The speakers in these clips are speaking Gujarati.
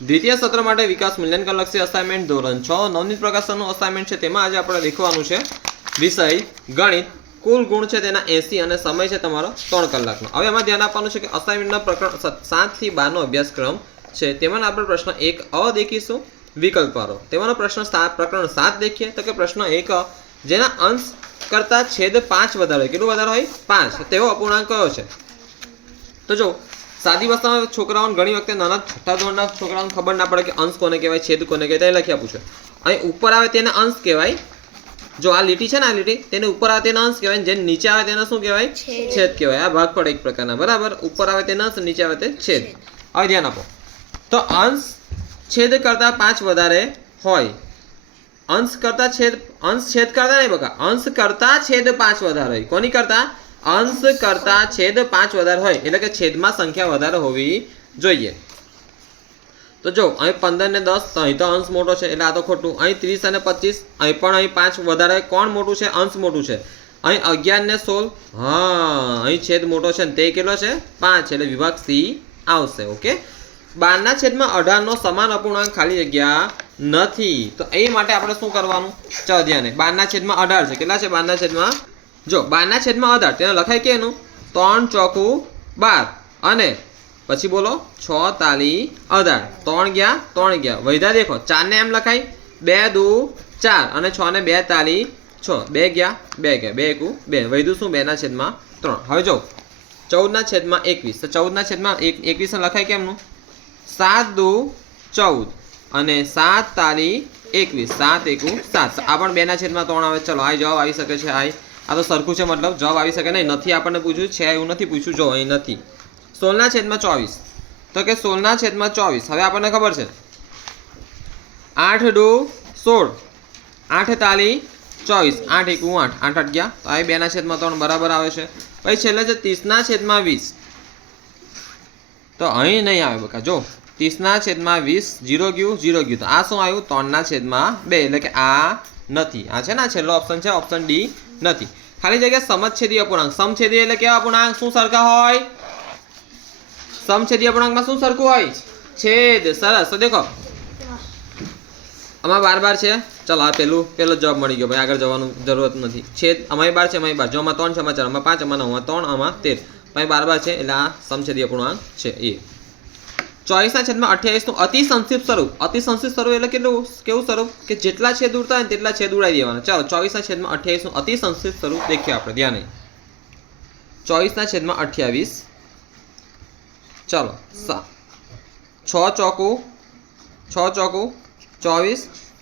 દ્વિતીય સત્ર માટે વિકાસ મૂલ્યાંકન લક્ષી અસાઇનમેન્ટ ધોરણ 6 નવનીત પ્રકાશનનું અસાઇનમેન્ટ છે। તેમાં આજે આપણે દેખવાનું છે વિષય ગણિત। કુલ ગુણ છે તેના 80 અને સમય છે તમારો 3 કલાકનો। હવે એમાં ધ્યાન આપવાનું છે કે અસાઇનમેન્ટના પ્રકરણ 7 થી 12 નો અભ્યાસક્રમ છે। તેમાં આપણે પ્રશ્ન 1 અ દેખીશું વિકલ્પવાળો। તેમાંનો પ્રશ્ન પ્રકરણ 7 देखिए तो कि प्रश्न 1 જેના અંશ કરતા છેદ 5 વધારે હોય। કેટલું વધારે હોય 5 તેવો અપૂર્ણાંક કયો છે? તો જો સાદી ભાષામાં છોકરાઓને ઘણી વખતે નાના છઠ્ઠા ધોરણના છોકરાઓને ખબર ના પડે કે અંશ કોને કહેવાય છેદ કોને કહેવાય લખી આપું છું। અહીં ઉપર આવે તેને અંશ કહેવાય। જો આ લીટી છે ને આ લીટી તેને ઉપર આવે તેને અંશ કહેવાય, જેને નીચે આવે તેને શું કહેવાય છેદ કહેવાય। આ ભાગ પડે એક પ્રકારના બરાબર। ઉપર આવે તેને અંશ, નીચે આવે તે છેદ। હવે ધ્યાન આપો તો અંશ છેદ કરતા 5 વધારે હોય। અંશ છેદ કરતા નહીં બકા, અંશ કરતા છેદ 5 વધારે હોય। કોની કરતા? અંશ કરતા છેદ 5 વધારે હોય એટલે કે છેદમાં સંખ્યા વધારે હોવી જોઈએ। તો જો અહીં 15 ને 10 તો અહીં તો અંશ મોટો છે એટલે આ તો ખોટું। અહીં 30 અને 25 અહીં પણ અહીં 5 વધારે કોણ મોટું છે? અંશ મોટું છે। અહીં 11 ને 16 હા અહીં છેદ મોટો છે ને તે કેટલો છે 5 એટલે વિભાગ સી આવશે। ઓકે 12/18 નો સમાન અપૂર્ણાંક ખાલી જગ્યા નથી। તો એ માટે આપણે શું કરવાનું? ચાલો ધ્યાને 12/18 છે। કેટલા છે 12/18? જો 12/18 તેને લખાય કેનું? 3 ચોકું 12 અને પછી બોલો 6 તાલી 18 3 ગયા વૈધા દેખો 4 ને એમ લખાય 2 દુ 4 અને 6 ને 2 તાલી 6 2 ગયા 2 એકુ 2 વૈધું શું 2/3। હવે જો 14/21 તો 14/21 લખાય કેમનું? 7 દુ 14 અને 7 તાલી 21 7 એકુ 7 આ પણ 2/3 આવે। ચલો આ જવાબ આવી શકે છે। આ તો સરખું છે મતલબ જવાબ આવી શકે નહીં। નથી આપણને પૂછ્યું છે એવું નથી પૂછ્યું। જો અહીં નથી। 16/24 તો કે 16/24 હવે આપણને ખબર છે 8 દુ 16 8 તાલી 24 8 એકુ 8 8 8 ગયા તો આ 2/3 બરાબર આવે છે। પછી છેલ્લે છે 30/20 તો અહીં નહીં આવે બકા। જો 30/20 0 ગયું તો આ શું આવ્યું 3/2 એટલે કે આ નથી। આ છે ને છેલ્લો ઓપ્શન છે ઓપ્શન ડી નથી। ખાલી જગ્યા સમછેદી અપૂર્ણાંક। સમછેદી એટલે કેવા અપૂર્ણાંક? શું સરખા હોય? સમછેદી અપૂર્ણાંકમાં શું સરખું હોય? છેદ। સરસ। તો દેખો આમાં 12 છે। ચાલો આ પેલો જવાબ મળી ગયો ભાઈ, આગળ જવાનું જરૂરત નથી। છેદ અમારી 12 છે, અમારી 12 જો આમાં 3 છે, આમાં 4 આમાં 5 આમાં 9 આમાં 3 આમાં 13 ભાઈ 12 છે એટલે આ સમછેદી અપૂર્ણાંક છે એ। 24/28 નું અતિ સંક્ષિપ્ત સ્વરૂપ। અતિ સંક્ષિપ્ત સ્વરૂપ એટલે કેવું સ્વરૂપ કે જેટલા છેદ ઉડતા હોય તેટલા છેદ ઉડાવી દેવાના। ચાલો 24/28 નું અતિ સંક્ષિપ્ત સ્વરૂપ દેખીએ આપણે ધ્યાન। 24/28 ચાલો 6 ચોકુ 24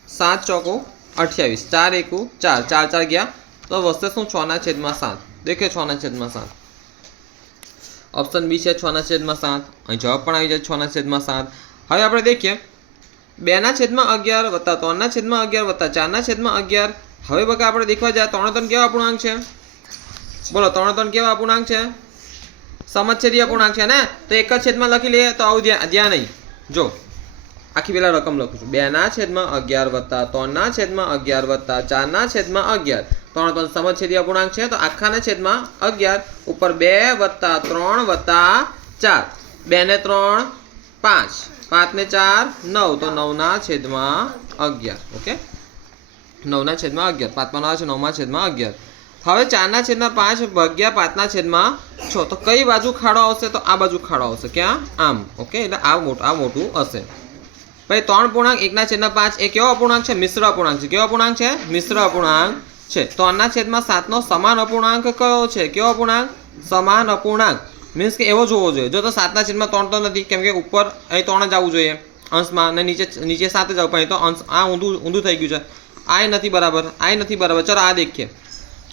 7 ચોકુ 28 4 એકુ 4 4 ગયા તો વસ્તુ શું 6/7 દેખે 6/7 ઓપ્શન બી છે 6/7। અહીં જવાબ પણ આવી જાય 6/7। હવે આપણે દેખીએ 2/11 વત્તા 3/11 વત્તા 4/11। હવે બકા આપણે દેખવા જાય 3 કેવા અપૂર્ણાંક છે? બોલો 3 કેવા અપૂર્ણાંક છે? સમછેદી અપૂર્ણાંક છે ને। તો એક જ છેદમાં લખી લઈએ તો આવું ધ્યાન નહીં। જો આખી પેલા રકમ લખું છું 2/11 વત્તા 3/11 વત્તા 4/11 3 સમછેદી અપૂર્ણાંક છે તો આખાના છેદમાં 11 ઉપર 2 વત્તા 3 વત્તા 4 2 ને 3 5 5 ને 4 9 તો 9/11 ઓકે 9/11 પાંચમાં આવે છે 9/11। હવે 4/5 ભાગ્યા 5/6 તો કઈ બાજુ ખાડો આવશે? તો આ બાજુ ખાડો આવશે। ક્યાં? આમ ઓકે એટલે આ મોટું હશે। ભાઈ 3 1/5 એ કેવો અપૂર્ણાંક છે? મિશ્ર અપૂર્ણાંક છે। કેવો અપૂર્ણાંક છે? મિશ્ર અપૂર્ણાંક છે। 3/7 નો સમાન અપૂર્ણાંક કયો છે? કેવો અપૂર્ણાંક? સમાન અપૂર્ણાંક મીન્સ કે એવો જ હોવો જોઈએ। જો તો 7/3 તો નથી કેમ કે ઉપર અહીં 3 જ આવવું જોઈએ અંશમાં અને નીચે 7 જ આવવું, પણ તો અંશ આ ઊંધું થઈ ગયું છે। આ નથી બરાબર, આ નથી બરાબર। ચલો આ દેખીએ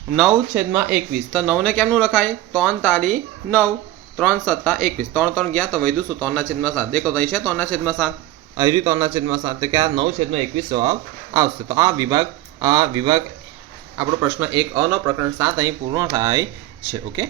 9/21 તો 9 ને કેમનું લખાય? 3 તાલી 9 3 7 21 3 ગયા તો વૈધું શું 3/7 દેખો તો અહીં છે 3/7 અહીં 3/7 તો કે આ 9/21 જવાબ આવશે। તો આ વિભાગ આપણો પ્રશ્ન 1 અ નો પ્રકરણ 7 અહીં પૂર્ણ થાય છે। ઓકે।